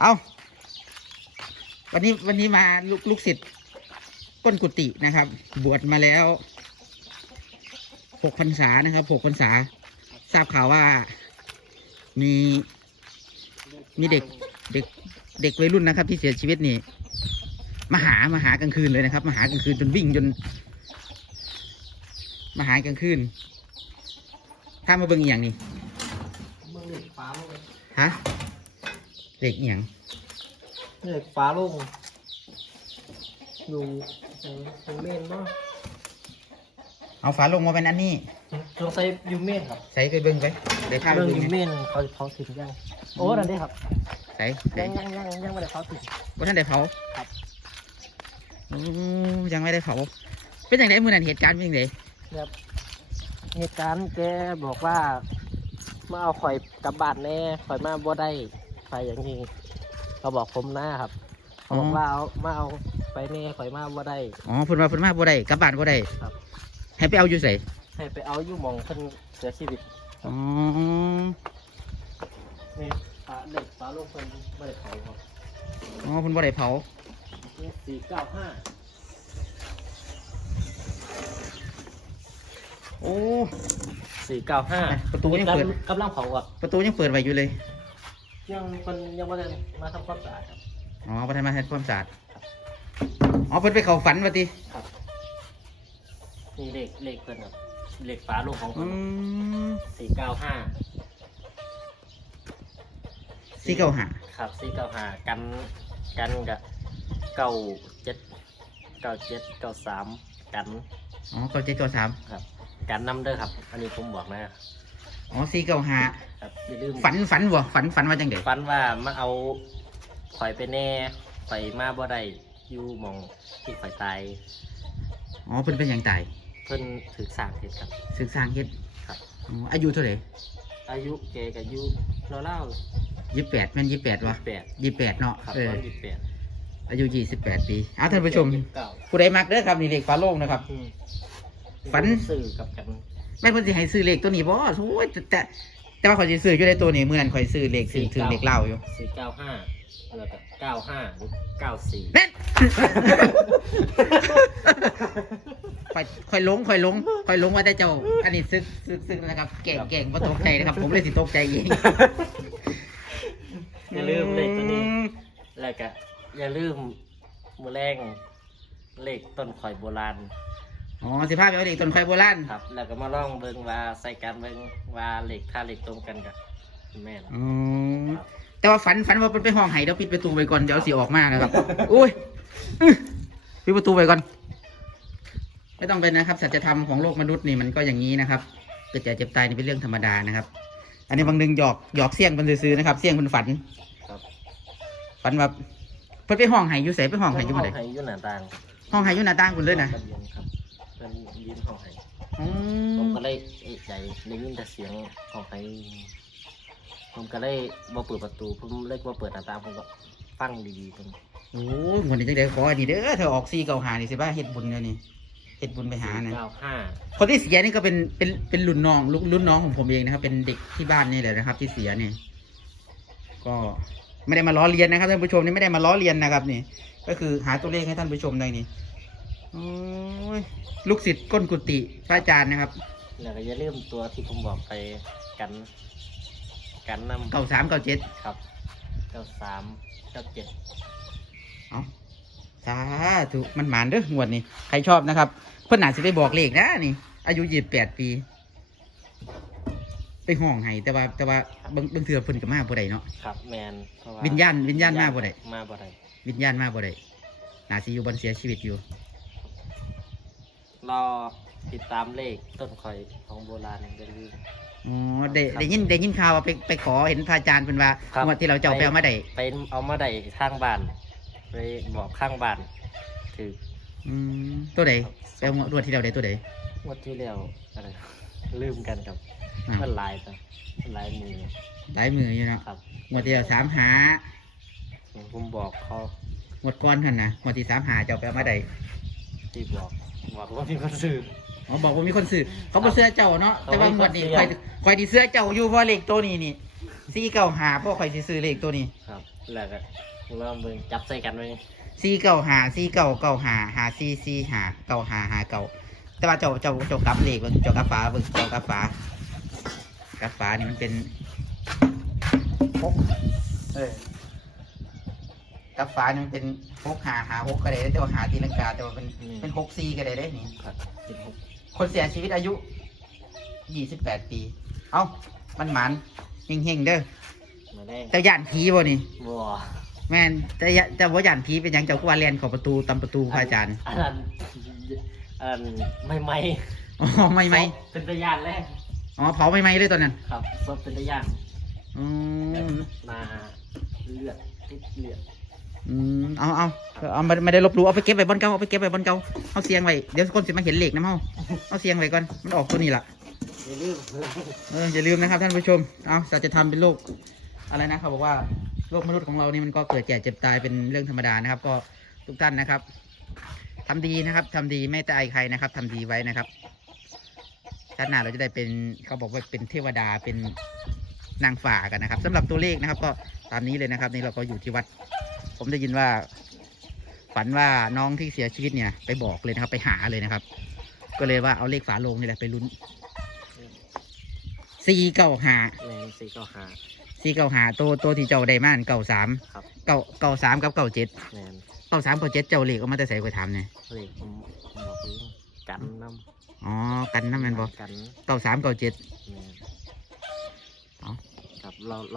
เอาวันนี้วันนี้มาลูกลูกศิษย์ก้นกุฏินะครับ บวชมาแล้วหกพรรษานะครับหกพรรษา ทราบข่าวว่ามีมีเด็กเด็กเด็กวัยรุ่นนะครับ ที่เสียชีวิตนี่มาหามาหากลางคืนเลยนะครับ มาหากลางคืนจนวิ่งจน มาหากลางคืน ถ้ามาเบิ่งอย่างนี้มึง เด็กฟ้าลงฮะเด็กอหย่างเด็กฟ้าลงอยู่ตรงตรงเมนเนาะเอาฝาลงมาเป็นอันนี้สงสัยอยู่เมนครับใส่ไปเบิ่งไปเดี๋ยวข้าไปเรื่องเบิ่งอยู่ไงเมนเขาเขาถึงยังโอ้นั่นได้ครับใส่ใส่ยังยังยังยังไม่ได้เขาถึงว่าท่านได้เผาครับโอ้ยังไม่ได้เผาเป็นอย่างไรมือนั้นเหตุการณ์เป็นอย่างไรครับเหตุการณ์แกบอกว่ามาเอาข่อยกลับบ้านแน่ข่อยมาบ่ได้ ไปอย่างนี้เขาบอกผมนะครับเขาบอกว่าเอามาเอาไปแน่ข่อยมาบ่ได้ อ๋อเพุ่นมาเพุ่นมาบ่ได้กลับบ้านบ่ได้ครับ ให้ไปเอาอยู่ใส่ให้ไปเอาอยู่หมองเพิ่นเสียชีวิตอ๋อนี่ฟ้าเด็กฟ้าลงเพิ่นไม่ได้เผาครับอ๋อเพุ่นบ่ได้เผานี่สี่เก้าห้าโอ้สี่เก้าห้าประตูยังเปิดกำลังเผาอะประตูยังเปิดไว้อยู่เลย ยังคนยังไม่ได้มาทำความสะอาดครับอ๋อประธานมาทำความสะอาดอ๋อเพิ่นไปเข้าฝันว่าติครับนี่เลขเลขเพิ่นครับเลขฟ้าลูกของอืเพิ่นมสี่เก้าห้าสี่เก้าห้าครับสี่เก้าห้ากันกันกับเก้าเจ็ดเก้าเจ็ดเก้าสามกัน อ๋อเก้าเจ็ดเก้าสาม ครับกันนำเด้อครับ อันนี้ผมบอกนะ อ๋อสี่เก้าห้าครับอย่าลืมฝันฝันบ่ฝันฝันว่าจังไดฝันว่ามาเอาข่อยไปแน่ข่อยมาบ่ได้อยู่หมองที่ข่อยตายอ๋อเพิ่นเป็นหยังตายเพิ่นถือสร้างเฮ็ดครับ ศึกสร้างเฮ็ดครับ อ๋ออายุเท่าไหร่อายุแกก็อายุเล่ายี่สิบแปดแม่นยี่สิบแปดๆวะแปดยี่สิบแปดเนาะครับเออร้อยยี่สิบแปดอายุยี่สิบแปดปีเอาท่านผู้ชมยี่สิบเก้าผู้ใดมักเด้อครับนี่เลขฟ้าโล่งนะครับ อืมฝัน สื่อกับกัน แม่นเพิ่นสิให้ซื้อเลขตัวนี้บ่โอ้ยแต่แต่แต่ว่าข่อยสิซื้ออยู่ในตัวนี้มื้อนั้นข่อยซื้อเลขซื้อซื้อเลขเล่าอยู่สี่เก้าห้าแล้วก็เก้าห้าหรือเก้าสี่แม่น ข่อยข่อยหลงข่อยหลงข่อยหลงว่าแต่เจ้า อันนี้ซึกซึกซึกนะครับแก่งแก่งบ่ตกใจนะครับ ผมเลยสิตกใจเองอย่าลืมเลขตัวนี้ แล้วก็อย่าลืมมือแรงเลขต้นข่อยโบราณ อ๋อสิพาไปเอาเลขต้นข่อยโบราณครับ แล้วก็มาลองเบิ่งว่าใส่กันเบิ่งว่าเลขถ้าเลขตรงกันกับแม่นะอ๋อแต่ว่าฝันฝันว่าเป็นไปห้องไห้เดี๋ยวปิดประตูไว้ก่อนเดี๋ยวสิออกมานะครับ อุ้ยอื้อปิดประตูไว้ก่อนไม่ต้องเป็นนะครับ สัจธรรมของโลกมนุษย์นี่มันก็อย่างนี้นะครับเกิดเจ็บเจ็บตายนี่เป็นเรื่องธรรมดานะครับ อันนี้บางนึงหยอกหยอกเสี่ยงเป็นซื้อๆนะครับ เสี่ยงเป็นฝัน ครับฝันว่าเพิ่นไปห้องไห้อยู่ไสไปห้องไห้อยู่บ่ได้ห้องไห้อยู่หน้าต่างห้องไห้อยู่หน้าต่างคุณเลยนะทะบีนครับเป็น ยินห้องไห้อืผมมก็เลยเอะใจได้ยินแต่เสียงห้องไห้ผมก็เลยบ่เปิดประตูผมเลยบ่เปิดหน้าต่างผมก็ฟังดีๆเพิ่นโอ้ยวันนี้จังได๋ขออันนี้เด้อเธอออกซี่เก่าหานี่สิบ้าเฮ็ดบุญเดี๋ยวนี้เฮ็ดบุญไปหานะ เก้าห้าคนที่เสียนี่ก็เป็นเป็นเป็นรุ่นน้องรุ่นรุ่นน้องของผมเองนะครับ เป็นเด็กที่บ้านนี่แหละนะครับ ที่เสียเนี่ยก็ไม่ได้มาล้อเลียนนะครับท่านผู้ชมนี่ไม่ได้มาล้อเลียนนะครับนี่ ก็คือหาตัวเลขให้ท่านผู้ชมได้นี่ โอ้ยลูกศิษย์ก้นกุฏิพระอาจารย์นะครับ แล้วก็อย่าลืมตัวที่ผมบอกไปกัน กันนำเก่าสามเก่าเจ็ดครับเก้าสามเก้าเจ็ดเอาสาธุมันหมานเด้องวดนี้ใครชอบนะครับ เพื่อนหนาสิไปบอกเลขนะนี่ อายุยี่สิบแปดปี ไปห้องให้แต่ว่าแต่ว่าบางบางเทือเพิ่นก็มาบ่ได้เนาะครับ แมนเพระวิญญาณวิญญาณมาบ่ได้มาบ่ได้วิญญาณมาบ่ได้นาสิอยู่บนเสียชีวิตอยู่ รอติดตามเลขต้นคอยของโบราณอย่าลืม อ๋อได้ได้ยินได้ยินข่าวว่าไปไปขอเห็นพระอาจารย์เป็นว่าครับ งวดที่เราเจ้าไปเอามาได้ไปเอามาได้ข้างบ้านไปบอกข้างบ้านถืออืมตัวใดไปเอางวดที่เราได้ตัวใดงวดที่แล้วอะไรลืมกันครับอ่ามันหลายครับมันหลายมือหลายมืออยู่เนาะครับงวดที่เราสามหาผมบอกเขางวดก้อนท่านนะงวดที่สามหาเจ้าไปเอามาได้ ที่บอกบอกว่ามีคนซื้ออ๋อบอกว่ามีคนซื้อเขาบ่เสื้อเจ้าเนาะเขาแต่ว่างวดนี้มีคนซื้อคอยคอยที่เสื้อเจ้าอยู่เพราะเลขตัวนี้นี่สี่เก้าหาเพราะคอยสิซื้อเลขตัวนี้ครับแล้วก็ลองเบิ่งจับใส่กันไว้ซีเก่าหาซีเก่าเก่าหาหาซีซีหาเก่าหาหาเก่าแต่ว่าเจ้าเจ้าเจ้ากลับเลขเบิ่งเจ้ากลับฟ้าเบิ่งเจ้ากลับฟ้ากลับฟ้านี่มันเป็นหกเออ กลับฟ้านี่มันเป็นหกหาหาหกก็ได้แต่ว่าหาตีลังกาแต่ว่าเป็นเป็นหกซีก็ได้ได้นี่ ครับสิบหกคนเสียชีวิตอายุยี่สิบแปดปี เอ้า มันหมันเฮงๆเด้อมาได้เจ้าย่านผีบ่นี่ บัวแม่นแต่ยะแต่ว่าย่านผีเป็นหยังเจ้าก็ว่าเรียนเขอประตูตำประตูพระอาจารย์อันนั้นอันไม่ไม่อ๋อไม่ไม่เป็นตะยานแรกอ๋อเผาไม่ไม่เลยตอนนั้นครับศพเป็นตะยานอืมมาเลือดทุกเลือด อืมเอาเอาเอาไม่ไม่ได้ลบหลู่เอาไปเก็บไว้บนเก่าเอาไปเก็บไว้บนเก่าเอาเสียงไว้เดี๋ยวคนสิมาเห็นเหล็กนะเฮาเอาเสียงไว้ก่อนมันออกตัวนี้ล่ะอย่าลืมเอออย่าลืมนะครับท่านผู้ชมเอาสัจธรรมเป็นโรคอะไรนะเขาบอกว่าโลกมนุษย์ของเรานี่มันก็เกิดแก่เจ็บตายเป็นเรื่องธรรมดานะครับ ก็ทุกท่านนะครับทำดีนะครับทำดีไม่ตายใครนะครับทำดีไว้นะครับชาติหน้าเราจะได้เป็นเขาบอกว่าเป็นเทวดาเป็นนางฝ่ากันนะครับสำหรับตัวเลขนะครับ ก็ตามนี้เลยนะครับนี่เราก็อยู่ที่วัด ผมได้ยินว่า ฝันว่าน้องที่เสียชีวิตเนี่ย ไปบอกเลยนะครับ ไปหาเลยนะครับ ก็เลยว่าเอาเลขฝาโลงนี่แหละไปลุ้นสี่เก้าหาแมนสี่เก้าห้าสี่เก้าหาตัวตัวที่เจ้าได้มานเก้าสามครับเก้าเก้าสามกับเก้าเจ็ดแมนเก้าสามเก้าเจ็ดเจ้าเลขเอามาแต่ใส่ไปถามเนี่ยเฮ้ยผมผมบอกเองกันน้อ๋อกันนั่นแมันบอกำกันเก้าสามเก้าเจ็ดแมนอ๋อครับเรา